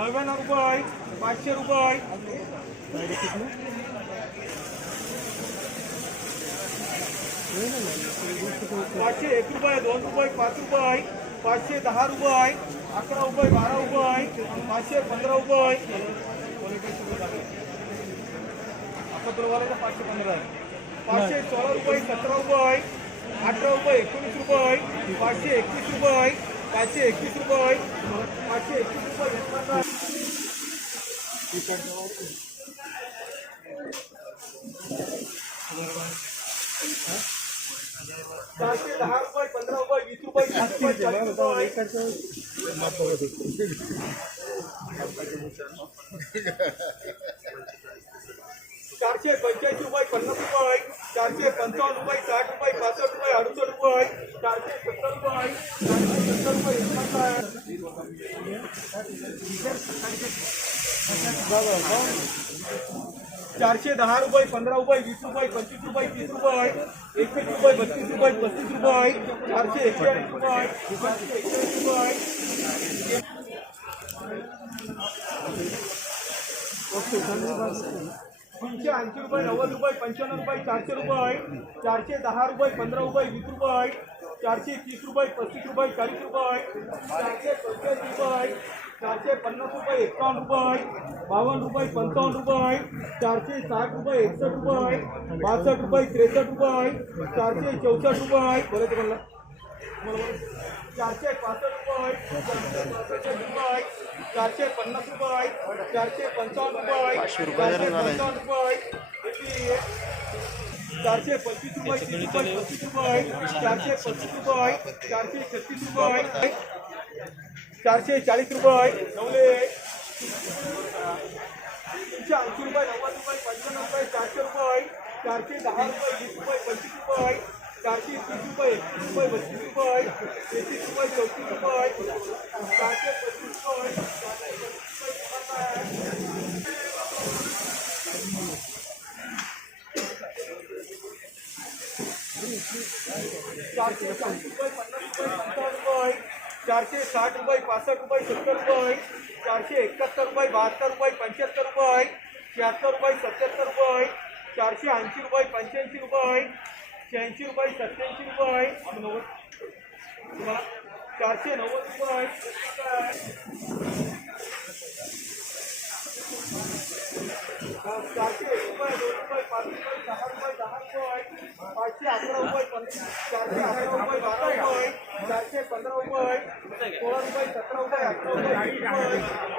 नव्याण्णव रुपये पाचशे रुपये. पाचशे एक रुपये दोन रुपये पाच रुपये. पाचशे दहा रुपये अकरा रुपये बारा रुपये. पाचशे पंधरा रुपये. आता बरोबर पाचशे पंधरा आहे. पाचशे सोळा रुपये सतरा रुपये. अठरा रुपये एकोणीस रुपये. पाचशे एकवीस रुपये. पाचशे एकवीस रुपये पाचशे एकवीस रुपये चारशे दहा रुपये पंधरा रुपये वीस रुपये रुपये चारशे पंच्याऐंशी रुपये पन्नास रुपये चारशे पंचावन्न रुपये साठ रुपये पासष्ट रुपये अडुसष्ट रुपये चारशे सत्तर रुपये चारशे सत्तर रुपये चारशे दहा रुपये पंधरा रुपये वीस रुपये पंचवीस रुपये तीस रुपये एकवीस रुपये बत्तीस रुपये पस्तीस रुपये चारशे एक्केचाळीस रुपये चारशे एक्केचाळीस रुपये. तीनशे ऐंशी रुपये नव्वद रुपये पंच्याण्णव रुपये चारशे रुपये चारशे दहा रुपये पंधरा रुपये वीस रुपये. चारशे तीस रुपये पस्तीस रुपये चाळीस रुपये चारशे पंचेचाळीस रुपये चारशे पन्नास रुपये एकावन्न रुपये बावन्न रुपये पंचावन्न रुपये चारशे साठ रुपये एकसष्ट रुपये बासष्ट रुपये त्रेसष्ट रुपये चारशे चौसष्ट रुपये ते म्हणलं चारशे पासष्ट रुपये चारशे पासष्ट रुपये चारशे पन्नास रुपये चारशे पंचावन्न रुपये चारशे पंचावन्न रुपये? चारशे पंचवीस रुपये तीस रुपये पस्तीस रुपये चारशे पस्तीस रुपये चारशे छत्तीस रुपये चारशे चाळीस रुपये नवले तीनशे ऐंशी रुपये नव्वद रुपये पंच्याण्णव रुपये चारशे रुपये चारशे दहा रुपये वीस रुपये पंचवीस रुपये चारशे तीस रुपये एकतीस रुपये बत्तीस रुपये तेहतीस रुपये चौतीस रुपये चारशे पस्तीस रुपये चारशे पस्तीस रुपये चारशे चाळीस रुपये पन्नास रुपये पंचावन्न रुपये चारशे साठ रुपये पासष्ट रुपये सत्तर रुपये चारशे एकाहत्तर रुपये बहात्तर रुपये पंच्याहत्तर रुपये शहात्तर रुपये सत्याहत्तर रुपये चारशे ऐंशी रुपये पंच्याऐंशी रुपये शहाऐंशी रुपये सत्याऐंशी रुपये नव्वद. तुम्हाला चारशे नव्वद रुपये चारशे एक रुपये दोन रुपये पाच रुपये दहा रुपये दहा रुपये पाचशे अकरा रुपये पं- चारशे अकरा रुपये बारा रुपये चारशे पंधरा रुपये सोळा रुपये सतरा रुपये अठरा रुपये वीस रुपये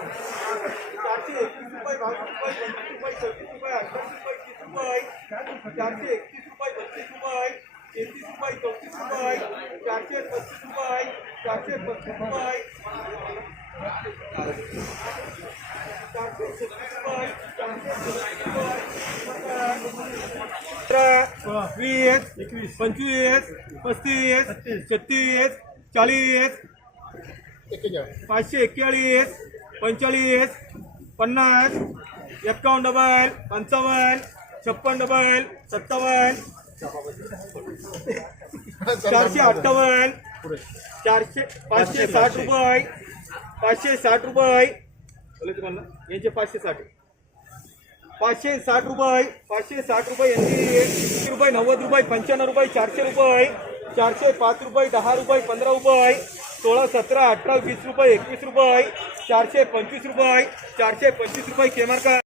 चारशे एकवीस रुपये बावीस रुपये पंचवीस रुपये चौतीस रुपये अठ्ठावीस रुपये तीस रुपये चारशे एकतीस रुपये बत्तीस रुपये तेहतीस रुपये चौतीस रुपये चारशे पस्तीस रुपये चारशे पस्तीस रुपये वीस एकवीस पंचवीस पस्तीस छत्तीस चाळीस पाचशे एक्केचाळीस पंचेचाळीस पन्नास एक्कावन्न डबल पंचावन्न छप्पन डबल सत्तावन्न चारशे अठ्ठावन्न चारशे पाचशे साठ रुपये. पाचशे साठ रुपये बोला तुम्हाला यांचे पाचशे साठ पाचशे साठ रुपये पाचशे साठ रुपये यांची रुपये नव्वद रुपये पंच्याण्णव रुपये चारशे रुपये चारशे पाच रुपये दहा रुपये पंधरा रुपये सोळा सतरा अठरा वीस रुपये एकवीस रुपये चारशे पंचवीस रुपये चारशे पंचवीस रुपये केमार